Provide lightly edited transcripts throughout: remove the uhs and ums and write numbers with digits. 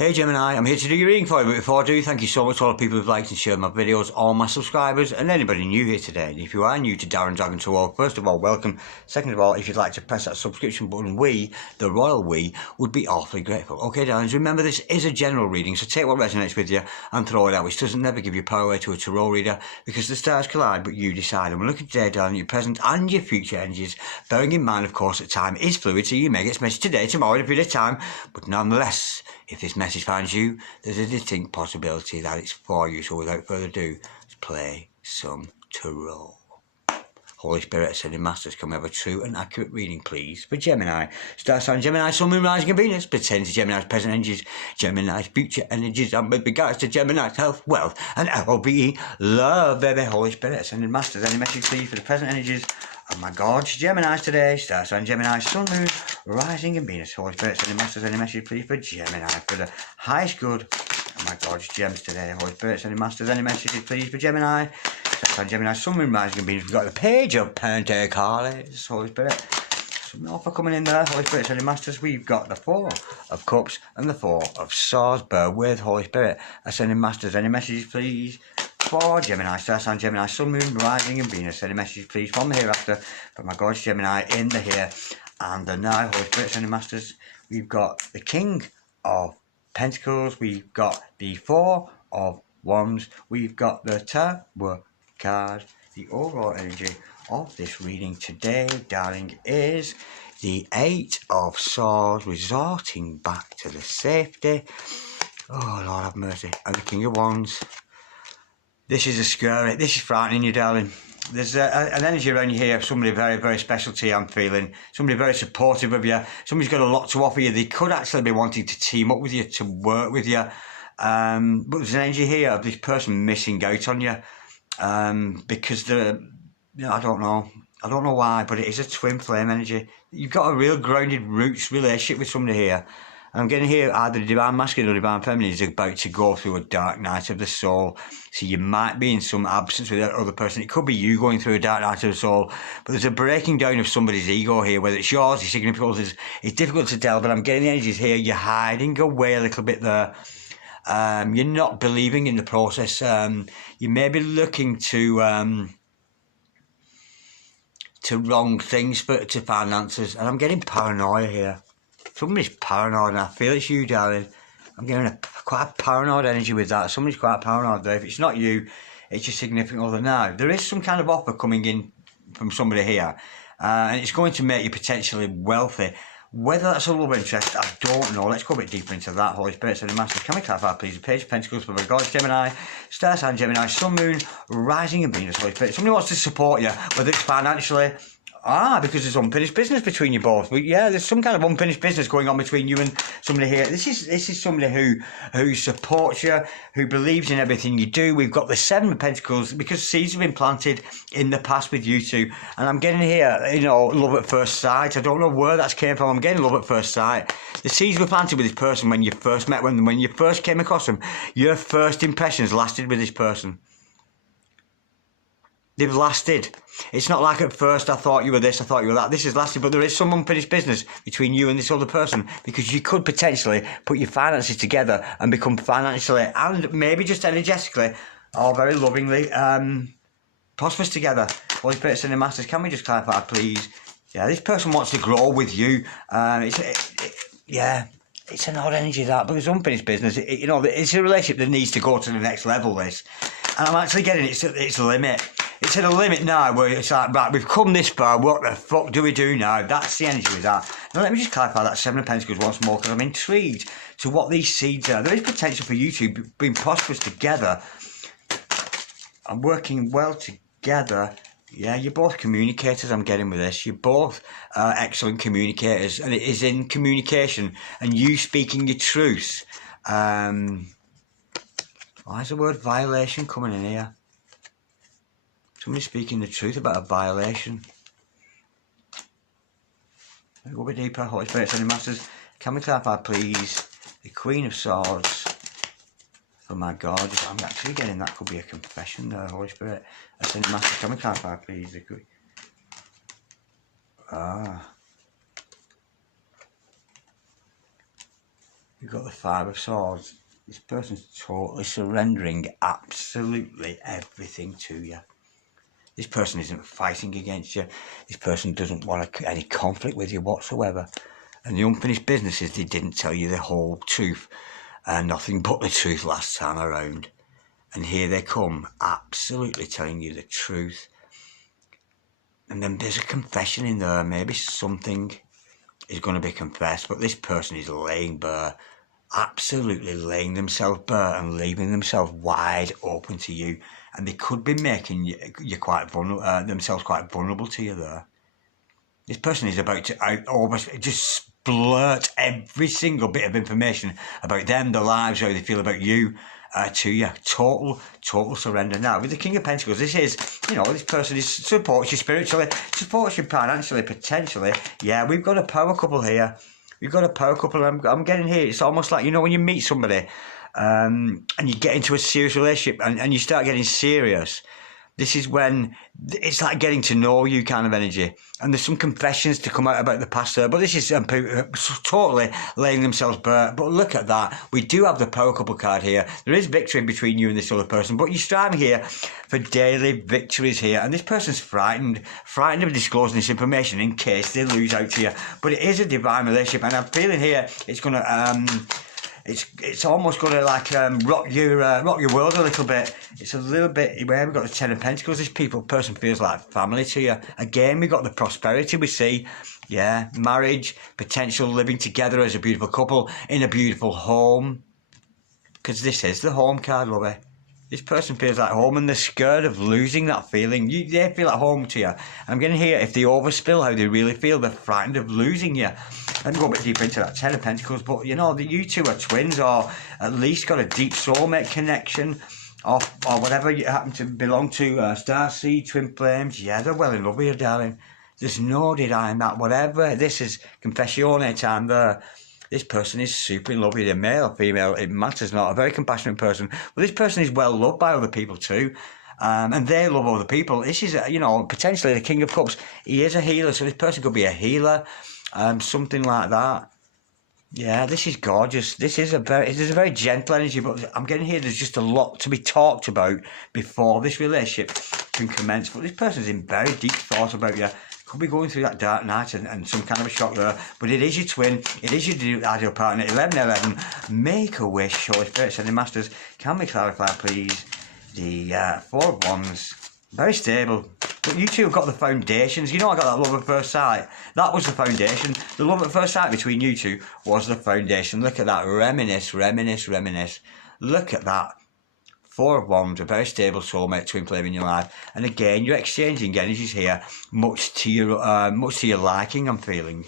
Hey Gemini, I'm here to do your reading for you, but before I do, thank you so much to all the people who've liked and shared my videos, all my subscribers, and anybody new here today. And if you are new to Darren Dragon to All, first of all, welcome. Second of all, if you'd like to press that subscription button, we, the royal we, would be awfully grateful. Okay, darlings, remember this is a general reading, so take what resonates with you and throw it out, which doesn't never give you power away to a tarot reader, because the stars collide, but you decide. And we're looking today, darling, your present and your future energies, bearing in mind, of course, that time is fluid, so you may get message today, tomorrow, in a period of time, but nonetheless, if this message finds you, there's a distinct possibility that it's for you. So without further ado, let's play some tarot. Holy Spirit, Ascended Masters, can we have a true and accurate reading, please? For Gemini, star sign Gemini, Sun, Moon, Rising, and Venus, pertaining to Gemini's present energies, Gemini's future energies, and with regards to Gemini's health, wealth, and LOVE, love, baby. Holy Spirit, Ascended Masters, any message, please, for the present energies? Oh my God, Gemini's today, star sign Gemini, Sun, Moon, Rising, and Venus. Holy Spirit, Ascended Masters, any message, please, for Gemini, for the highest good. Oh my God, Gems today. Holy Spirit, Ascended Masters, any messages, please, for Gemini? Star sign Gemini, Sun, Moon, Rising, and Venus. We've got the Page of Pentacles. Holy Spirit, something awful coming in there. Holy Spirit, Ascended Masters, we've got the Four of Cups and the Four of Swords. Bear with, Holy Spirit, Ascended Masters, any messages, please, for Gemini, star sign Gemini, Sun, Moon, Rising, and Venus. Any message, please, from the hereafter, for my gorgeous Gemini, in the here and the now. Holy Spirit, Ascended Masters, we've got the King of Pentacles, we've got the Four of Wands, we've got the Tower card. The overall energy of this reading today, darling, is the Eight of Swords, resorting back to the safety. Oh, Lord have mercy. And the King of Wands. This is a scary, this is frightening you, darling. There's an energy around you here, somebody very, very special to you, I'm feeling. Somebody very supportive of you. Somebody's got a lot to offer you. They could actually be wanting to team up with you, to work with you. But there's an energy here of this person missing out on you. Because I don't know why, but it is a twin flame energy. You've got a real grounded roots relationship with somebody here. And I'm getting here either the divine masculine or divine feminine is about to go through a dark night of the soul. So you might be in some absence with that other person. It could be you going through a dark night of the soul. But there's a breaking down of somebody's ego here, whether it's yours, your significant others. It's difficult to tell, but I'm getting the energies here. You're hiding away a little bit there. You're not believing in the process. You may be looking to wrong things to find answers. And I'm getting paranoia here. Somebody's paranoid, and I feel it's you, darling. I'm getting quite a paranoid energy with that. Somebody's quite paranoid there. If it's not you, it's your significant other now. There is some kind of offer coming in from somebody here, and it's going to make you potentially wealthy. Whether that's a love interest, I don't know. Let's go a bit deeper into that. Holy Spirit, Ascended Masters, can we clarify, please? The Page of Pentacles for the goddess Gemini, star sign Gemini, Sun, Moon, Rising, and Venus. Holy Spirit, somebody wants to support you, whether it's financially. Because there's unfinished business between you both. Yeah, there's some kind of unfinished business going on between you and somebody here. This is somebody who supports you, who believes in everything you do. We've got the Seven of Pentacles because seeds have been planted in the past with you two. And I'm getting here, love at first sight. I don't know where that's came from. I'm getting love at first sight. The seeds were planted with this person when you first met, when you first came across them. Your first impressions lasted with this person. They've lasted. It's not like at first I thought you were this, I thought you were that. This has lasted, but there is some unfinished business between you and this other person because you could potentially put your finances together and become financially and maybe just energetically or very lovingly prosperous together. Holy Spirit, Ascended Masters, can we just clarify, please? Yeah, this person wants to grow with you. It's an odd energy that, but there's unfinished business. It's a relationship that needs to go to the next level, this. And I'm actually getting it's a limit. It's at a limit now where it's like, right, we've come this far, what the fuck do we do now? That's the energy with that. Now let me just clarify that Seven of Pentacles once more, because I'm intrigued to what these seeds are. There is potential for you two being prosperous together and working well together. Yeah, you're both communicators, I'm getting with this. You're both excellent communicators, and it is in communication and you speaking your truth. Why is the word violation coming in here? Somebody's speaking the truth about a violation. A little bit deeper. Holy Spirit, Ascended Masters, can we clarify, please? The Queen of Swords. Oh my God, I'm actually getting that could be a confession there. Holy Spirit, Ascended Masters, can we clarify, please? The Queen. We've got the Five of Swords. This person's totally surrendering absolutely everything to you. This person isn't fighting against you. This person doesn't want any conflict with you whatsoever. And the unfinished business is they didn't tell you the whole truth and nothing but the truth last time around. And here they come, absolutely telling you the truth. And then there's a confession in there. Maybe something is going to be confessed, but this person is laying bare, absolutely laying themselves bare and leaving themselves wide open to you. And they could be making you quite vulnerable, themselves quite vulnerable to you there. This person is about to almost just blurt every single bit of information about them, their lives, how they feel about you, to you. Total surrender. Now, with the King of Pentacles, this is, this person supports you spiritually, supports you financially, potentially. Yeah, we've got a power couple here. We've got a power couple. I'm getting here. It's almost like, when you meet somebody and you get into a serious relationship and you start getting serious. This is when it's like getting to know you kind of energy. And there's some confessions to come out about the past there. But this is totally laying themselves bare. But look at that. We do have the power couple card here. There is victory between you and this other person. But you're striving here for daily victories here. And this person's frightened of disclosing this information in case they lose out to you. But it is a divine relationship. And I'm feeling here it's going to... It's almost going to rock your world a little bit. It's a little bit where we've got the Ten of Pentacles. This person feels like family to you. Again, we've got the prosperity we see. Yeah, marriage, potential living together as a beautiful couple in a beautiful home. Because this is the home card, lovey. This person feels like home and they're scared of losing that feeling. They feel at home to you. And I'm getting here, if they overspill how they really feel, they're frightened of losing you. Let me go a bit deeper into that Ten of Pentacles. But, that you two are twins or at least got a deep soulmate connection or whatever you happen to belong to. Starseed, twin flames. Yeah, they're well in love with you, darling. There's no denying that. Whatever. This is confessione time there. This person is super in love with you, male or female, it matters not. A very compassionate person. But this person is well loved by other people too. And they love other people. This is, potentially the King of Cups. He is a healer, so this person could be a healer. Something like that. Yeah, this is gorgeous. There's a very gentle energy, but I'm getting here, there's just a lot to be talked about before this relationship can commence. But this person's in very deep thought about you. Could be going through that dark night and some kind of a shock there. But it is your twin. It is your ideal partner. 1111. Make a wish. Holy Spirit, Sending Masters. Can we clarify, please? The Four of Wands. Very stable. But you two have got the foundations. I got that love at first sight. That was the foundation. The love at first sight between you two was the foundation. Look at that. Reminisce. Look at that. Four of Wands, a very stable soulmate, twin flame in your life. And again, you're exchanging energies here, much to your liking, I'm feeling.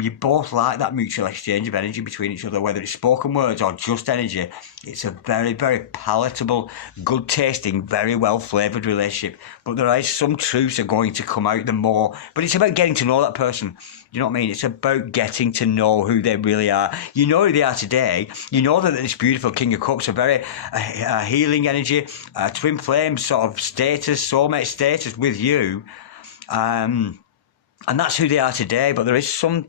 You both like that mutual exchange of energy between each other, whether it's spoken words or just energy. It's a very, very palatable, good tasting, very well flavoured relationship. But there is some truths are going to come out the more. But it's about getting to know that person. You know what I mean? It's about getting to know who they really are. You know who they are today. You know that this beautiful King of Cups, a very healing energy, twin flame sort of status, soulmate status with you. And that's who they are today, but there is some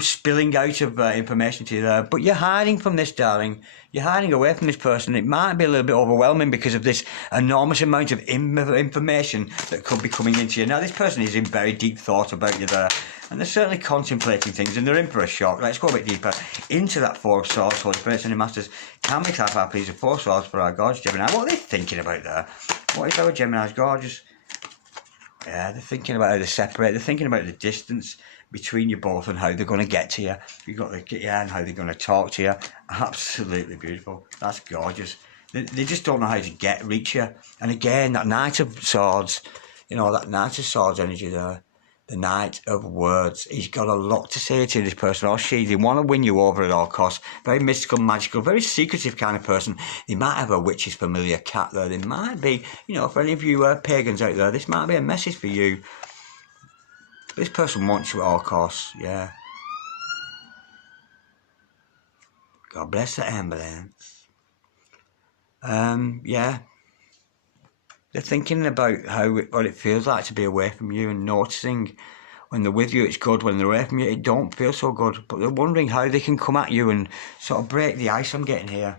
spilling out of information to you there. But you're hiding from this, darling. You're hiding away from this person. It might be a little bit overwhelming because of this enormous amount of information that could be coming into you. Now, this person is in very deep thought about you there. And they're certainly contemplating things, and they're in for a shock. Let's go a bit deeper into that Four of Swords. Holy Spirit, Sending Masters, can we clarify, please, the Four of Swords for our gorgeous Gemini? What are they thinking about there? What is our Gemini's gorgeous? Yeah, they're thinking about how they separate. They're thinking about the distance between you both and how they're going to get to you. You've got and how they're going to talk to you. Absolutely beautiful. That's gorgeous. They just don't know how to reach you. And again, that Knight of Swords, that Knight of Swords energy there. The Knight of Words. He's got a lot to say to this person or she. They want to win you over at all costs. Very mystical, magical, very secretive kind of person. They might have a witch's familiar cat there. They might be, for any of you pagans out there, this might be a message for you. This person wants you at all costs, yeah. God bless the ambulance. Yeah. They're thinking about what it feels like to be away from you and noticing When they're with you, it's good. When they're away from you, it don't feel so good. But they're wondering how they can come at you and sort of break the ice I'm getting here.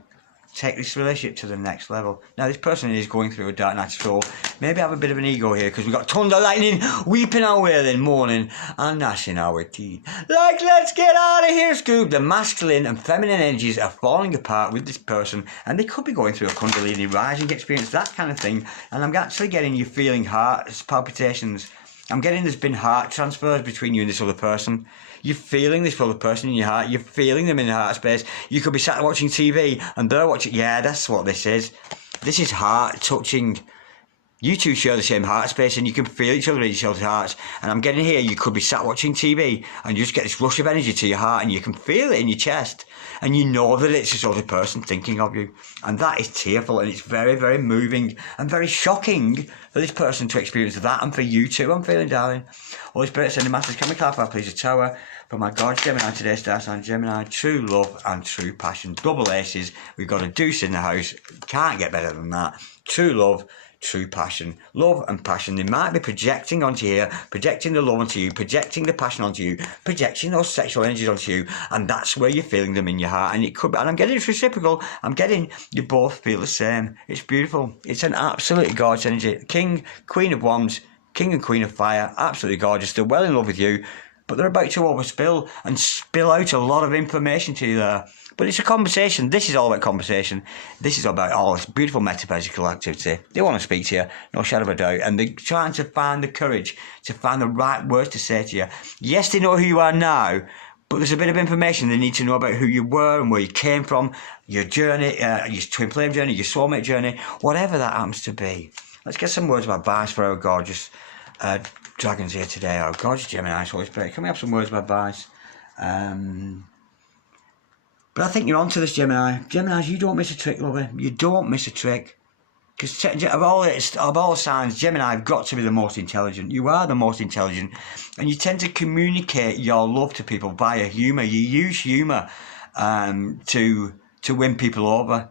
Take this relationship to the next level. Now, this person is going through a dark night of soul. Maybe have a bit of an ego here because we've got thunder, lightning, weeping and wailing, mourning and gnashing our teeth. Like, let's get out of here, Scoob. The masculine and feminine energies are falling apart with this person, and they could be going through a Kundalini rising experience, that kind of thing. And I'm actually getting you feeling heart palpitations. I'm getting there's been heart transfers between you and this other person. You're feeling this other person in your heart. You're feeling them in the heart space. You could be sat watching TV and they're watching. Yeah, that's what this is. This is heart touching. You two share the same heart space and you can feel each other in each other's hearts. And I'm getting here, you could be sat watching TV and you just get this rush of energy to your heart and you can feel it in your chest. And you know that it's this other person thinking of you. And that is tearful and it's very, very moving and very shocking for this person to experience that and for you too, I'm feeling, darling. Holy Spirit, sending masters, can we clarify, please, a tower for my God, Gemini today, star sign Gemini, true love and true passion. Double aces, we've got a deuce in the house, can't get better than that. True love, true passion. Love and passion, they might be projecting onto here, projecting the love onto you, projecting the passion onto you, projecting those sexual energies onto you, and that's where you're feeling them in your heart. And it could be, and I'm getting it's reciprocal, I'm getting you both feel the same. It's beautiful. It's an absolutely gorgeous energy. King, Queen of Wands, King and Queen of Fire, absolutely gorgeous. They're well in love with you, but they're about to overspill and spill out a lot of information to you there. But it's a conversation. This is all about conversation. This is about all this beautiful metaphysical activity. They want to speak to you, no shadow of a doubt. And they're trying to find the courage to find the right words to say to you. Yes, they know who you are now, but there's a bit of information they need to know about who you were and where you came from, your journey, your twin flame journey, your soulmate journey, whatever that happens to be. Let's get some words of advice for our gorgeous dragons here today. Our gorgeous Gemini, Holy Spirit. Can we have some words of advice? But I think you're onto this, Gemini. Geminis, you don't miss a trick, lover. You don't miss a trick. Because of all signs, Gemini have got to be the most intelligent. You are the most intelligent. And you tend to communicate your love to people via humour. You use humour to win people over.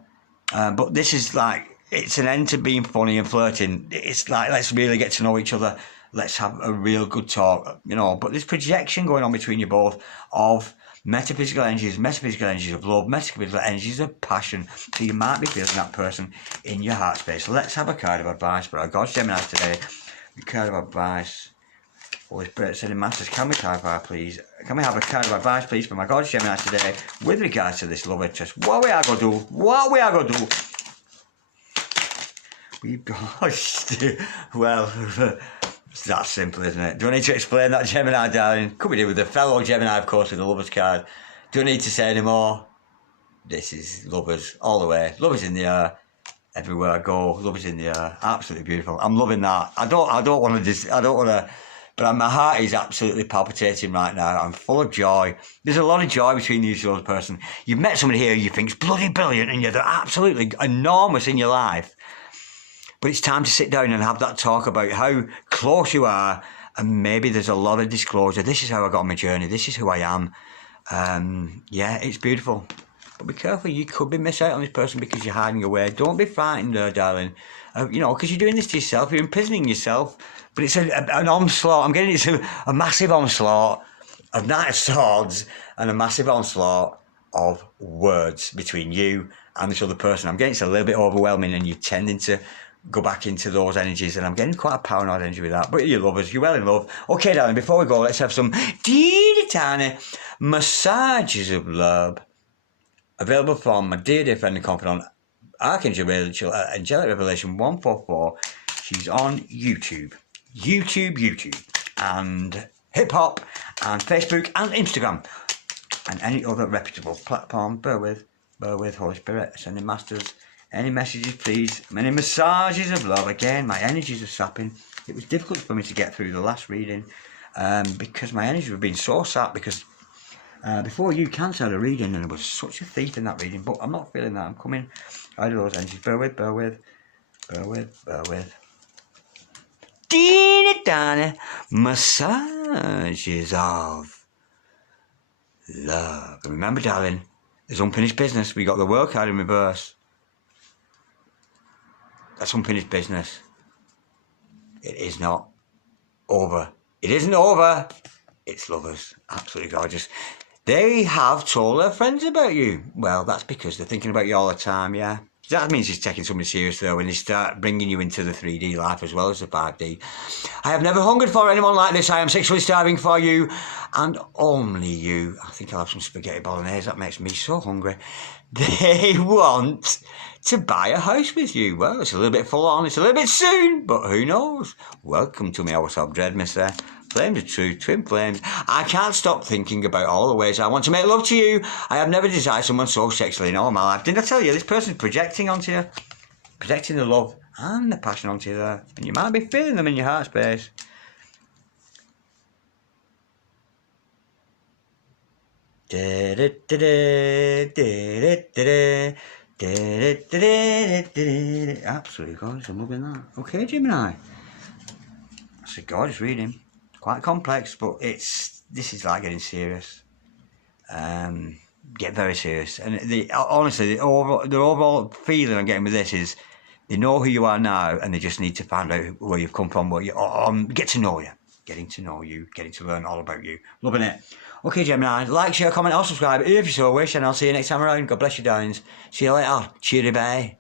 But this is like, it's an end to being funny and flirting. It's like, let's really get to know each other. Let's have a real good talk, you know. But there's projection going on between you both of metaphysical energies of love, metaphysical energies of passion. So you might be feeling that person in your heart space. Let's have a card of advice for our God's Gemini today. A card of advice. Holy Spirit, sending masters, can we clarify, please? Can we have a card of advice, please, for my God's Gemini today with regards to this love interest? What we are going to do? What we are going to do? We've got... well... It's that simple, isn't it? Do I need to explain that, Gemini, darling? Could we do with the fellow Gemini, of course, with the Lovers card? Do I need to say any more? This is Lovers all the way. Lovers in the air. Everywhere I go, Lovers in the air. Absolutely beautiful. I'm loving that. I don't want to, but my heart is absolutely palpitating right now. I'm full of joy. There's a lot of joy between you and the other person. You've met somebody here you think's bloody brilliant and they're absolutely enormous in your life. But it's time to sit down and have that talk about how close you are, and maybe there's a lot of disclosure. This is how I got on my journey. This is who I am. Yeah, it's beautiful. But be careful. You could be missing out on this person because you're hiding away. Don't be frightened, darling. You know, because you're doing this to yourself. You're imprisoning yourself. But it's an onslaught. I'm getting it's a massive onslaught of Knight of Swords and a massive onslaught of words between you and this other person. I'm getting it's a little bit overwhelming, and you're tending to go back into those energies, and I'm getting quite a paranoid energy with that. But you lovers, you're well in love. Okay, darling, before we go, let's have some teeny tiny massages of love available from my dear friend and confidant, Archangel Rachel, Angelic Revelation 144. She's on YouTube, and hip hop, and Facebook, and Instagram, and any other reputable platform. Bear with, Holy Spirit, sending masters. Any messages, please? Many massages of love. Again, my energies are sapping. It was difficult for me to get through the last reading because my energies were being so sapped because before you cancelled a reading and there was such a thief in that reading, but I'm not feeling that. I'm coming out of those energies. Bear with. Teeny tiny massages of love. And remember, darling, there's unfinished business. We got the World card in reverse. That's unfinished business. It is not over It isn't over. It's lovers. Absolutely gorgeous. They have told their friends about you. Well, that's because they're thinking about you all the time, yeah. That means he's taking something serious, though, when they start bringing you into the 3D life as well as the 5D. I have never hungered for anyone like this. I am sexually starving for you, and only you. I think I'll have some spaghetti bolognese. That makes me so hungry. They want to buy a house with you. Well, it's a little bit full on. It's a little bit soon, but who knows? Welcome to my house of dread, mister. Flames are true, twin flames. I can't stop thinking about all the ways I want to make love to you. I have never desired someone so sexually in all my life. Didn't I tell you, this person's projecting onto you? Projecting the love and the passion onto you there. And you might be feeling them in your heart space. Absolutely gorgeous, I'm loving that. Okay, Gemini. That's a gorgeous reading. Quite complex, but this is like getting serious. Get very serious. And honestly, the overall feeling I'm getting with this is they know who you are now, and they just need to find out where you've come from, get to know you. Getting to know you, getting to learn all about you. Loving it. Okay, Gemini, like, share, comment, or subscribe if you so wish, and I'll see you next time around. God bless you, darlings. See you later. Cheery bye.